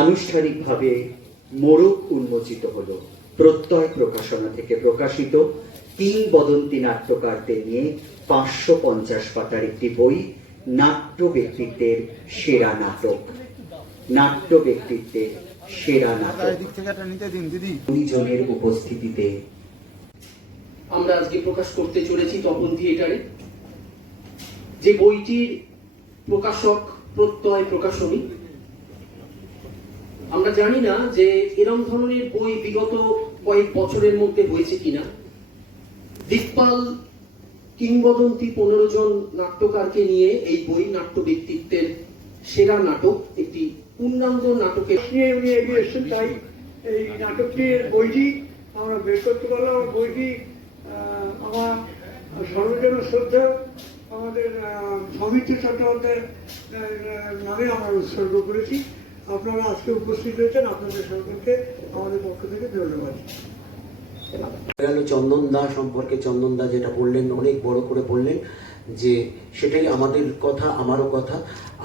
আনুষ্ঠানিকভাবে মোড়ক উন্মোচিত হলো। প্রত্যয় প্রকাশনা থেকে প্রকাশিত কিংবদন্তি নাট্যকারদের নিয়ে 550 পাতার একটি বই, নাট্য ব্যক্তিত্বের সেরা নাটক। নাট্য ব্যক্তিত্বের সেরা নাটক 2 জনের উপস্থিতিতে আমরা আজকে প্রকাশ করতে চলেছি তপন থিয়েটারে। যে বইটির প্রকাশক প্রত্যয় প্রকাশনী। আমরা জানি না যে এরম ধরনের বই বিগত কয়েক বছরের মধ্যে হয়েছে কিনা। দিকপাল কিংবদন্তি 15 জন নাট্যকারকে নিয়ে এই বই, নাট্য ব্যক্তিত্বের সেরা নাটক, একটি পূর্ণাঙ্গ নাটকের নিয়ে উনি এগিয়ে এসেছেন। তাই এই নাটকটির বইটি আমরা বের করতে পারলাম। বইটি আমার সর্বজন শ্রদ্ধা আমাদের সৌমিত্র চট্টোপাধ্যায়ের নামে আমরা উৎসর্গ করেছি। আপনারা আজকে উপস্থিত হয়েছেন, আপনাদের সকলকে আমাদের পক্ষ থেকে ধন্যবাদ। চন্দন দা সম্পর্কে চন্দন দা যেটা বললেন, অনেক বড় করে বললেন, যে সেটাই আমাদের কথা, আমারও কথা।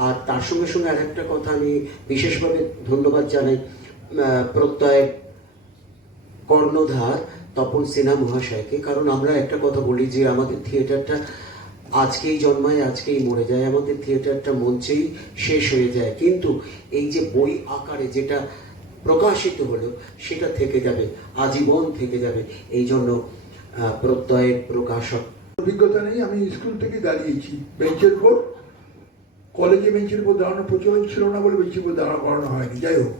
আর তার সঙ্গে সঙ্গে আরেকটা কথা আমি বিশেষভাবে ধন্যবাদ জানাই প্রত্যয় কর্ণধার তপন সিনহা মহাশয়কে। কারণ আমরা একটা কথা বলি যে আমাদের থিয়েটারটা আজকেই জন্মায়, আজকেই মরে যায়। আমাদের থিয়েটারটা মঞ্চেই শেষ হয়ে যায়, কিন্তু এই যে বই আকারে যেটা প্রকাশিত হলো সেটা থেকে যাবে, আজীবন থেকে যাবে। এই জন্য প্রত্যয়ের প্রকাশক। অভিজ্ঞতা নেই, আমি স্কুল থেকে দাঁড়িয়েছি বেঞ্চের উপর। কলেজে বেঞ্চের উপর দাঁড়ানো প্রচলন ছিল না বলে বেঞ্চের উপর দাঁড়া করানো হয়নি। যাই হোক,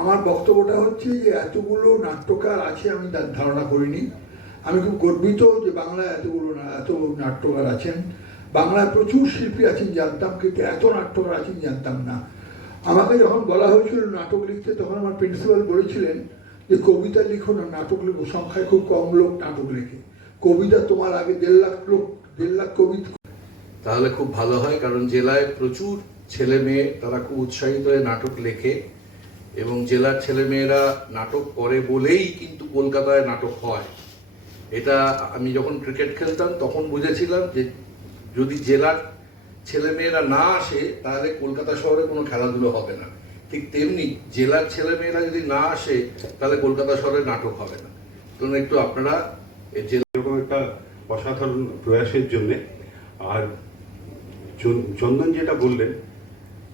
আমার বক্তব্যটা হচ্ছে যে এতগুলো নাট্যকার আছে আমি তার ধারণা করিনি। আমি খুব গর্বিত যে বাংলায় এত নাট্যকার আছেন। বাংলায় প্রচুর শিল্পী আছেন জানতাম, কিন্তু এত নাট্যকার আছেন জানতাম না। আমাকে যখন বলা হয়েছিল নাটক লিখতে, তখন আমার প্রিন্সিপাল বলেছিলেন যে কবিতা লিখো না, নাটক লিখো। সংখ্যায় খুব কম লোক নাটক লেখে। কবিতা তোমার আগে 1.5 লাখ কবিতা। তাহলে খুব ভালো হয়, কারণ জেলায় প্রচুর ছেলে মেয়ে, তারা খুব উৎসাহিত হয়ে নাটক লেখে এবং জেলার ছেলে মেয়েরা নাটক করে বলেই কিন্তু কলকাতায় নাটক হয়। এটা আমি যখন ক্রিকেট খেলতাম তখন বুঝেছিলাম যে যদি জেলার ছেলে মেয়েরা না আসে তাহলে কলকাতা শহরে কোনো খেলাধুলো হবে না। ঠিক তেমনি জেলার ছেলে মেয়েরা যদি না আসে তাহলে কলকাতা শহরে নাটক হবে না। তো একটু আপনারা এরকম একটা অসাধারণ প্রয়াসের জন্যে। আর চন্দন যেটা বললেন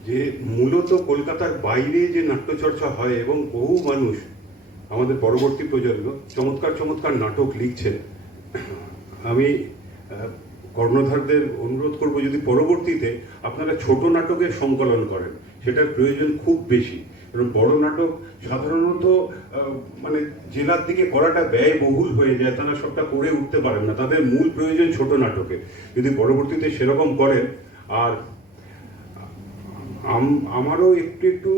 যে মূলত কলকাতার বাইরে যে নাট্যচর্চা হয় এবং বহু মানুষ আমাদের পরবর্তী প্রজন্ম চমৎকার চমৎকার নাটক লিখছেন। আমি কর্ণধারদের অনুরোধ করব, যদি পরবর্তীতে আপনারা ছোট নাটকের সংকলন করেন, সেটার প্রয়োজন খুব বেশি। কারণ বড় নাটক সাধারণত মানে জেলার দিকে করাটা ব্যয়বহুল হয়ে যায়, তারা সবটা করে উঠতে পারেন না। তাদের মূল প্রয়োজন ছোট নাটকে। যদি পরবর্তীতে সেরকম করেন। আর আমারও একটু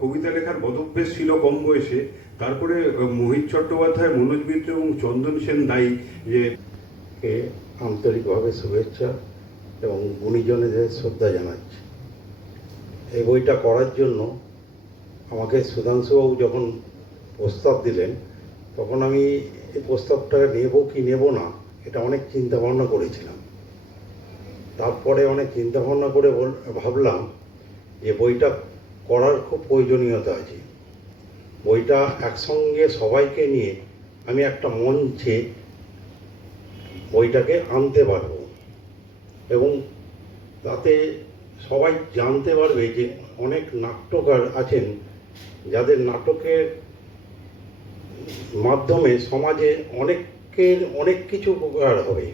কবিতা লেখার বদভ্যাস ছিল কম বয়সে। তারপরে মোহিত চট্টোপাধ্যায়, মনোজ মিত্র এবং চন্দন সেন দায়ী যে আন্তরিকভাবে শুভেচ্ছা এবং গুণীজনেদের শ্রদ্ধা জানাচ্ছি। এই বইটা করার জন্য আমাকে সুধাংশুবাবু যখন প্রস্তাব দিলেন, তখন আমি এই প্রস্তাবটা নেব কি নেব না এটা অনেক চিন্তা ভাবনা করেছিলাম। তারপরে অনেক চিন্তা ভাবনা করে ভাবলাম যে বইটা করার খুব প্রয়োজনীয়তা আছে। বইটা একসঙ্গে সবাইকে নিয়ে আমি একটা মঞ্চে বইটাকে আনতে পারব এবং তাতে সবাই জানতে পারবে যে অনেক নাট্যকার আছেন যাদের নাটকের মাধ্যমে সমাজে অনেকের অনেক কিছু উপকার হবে।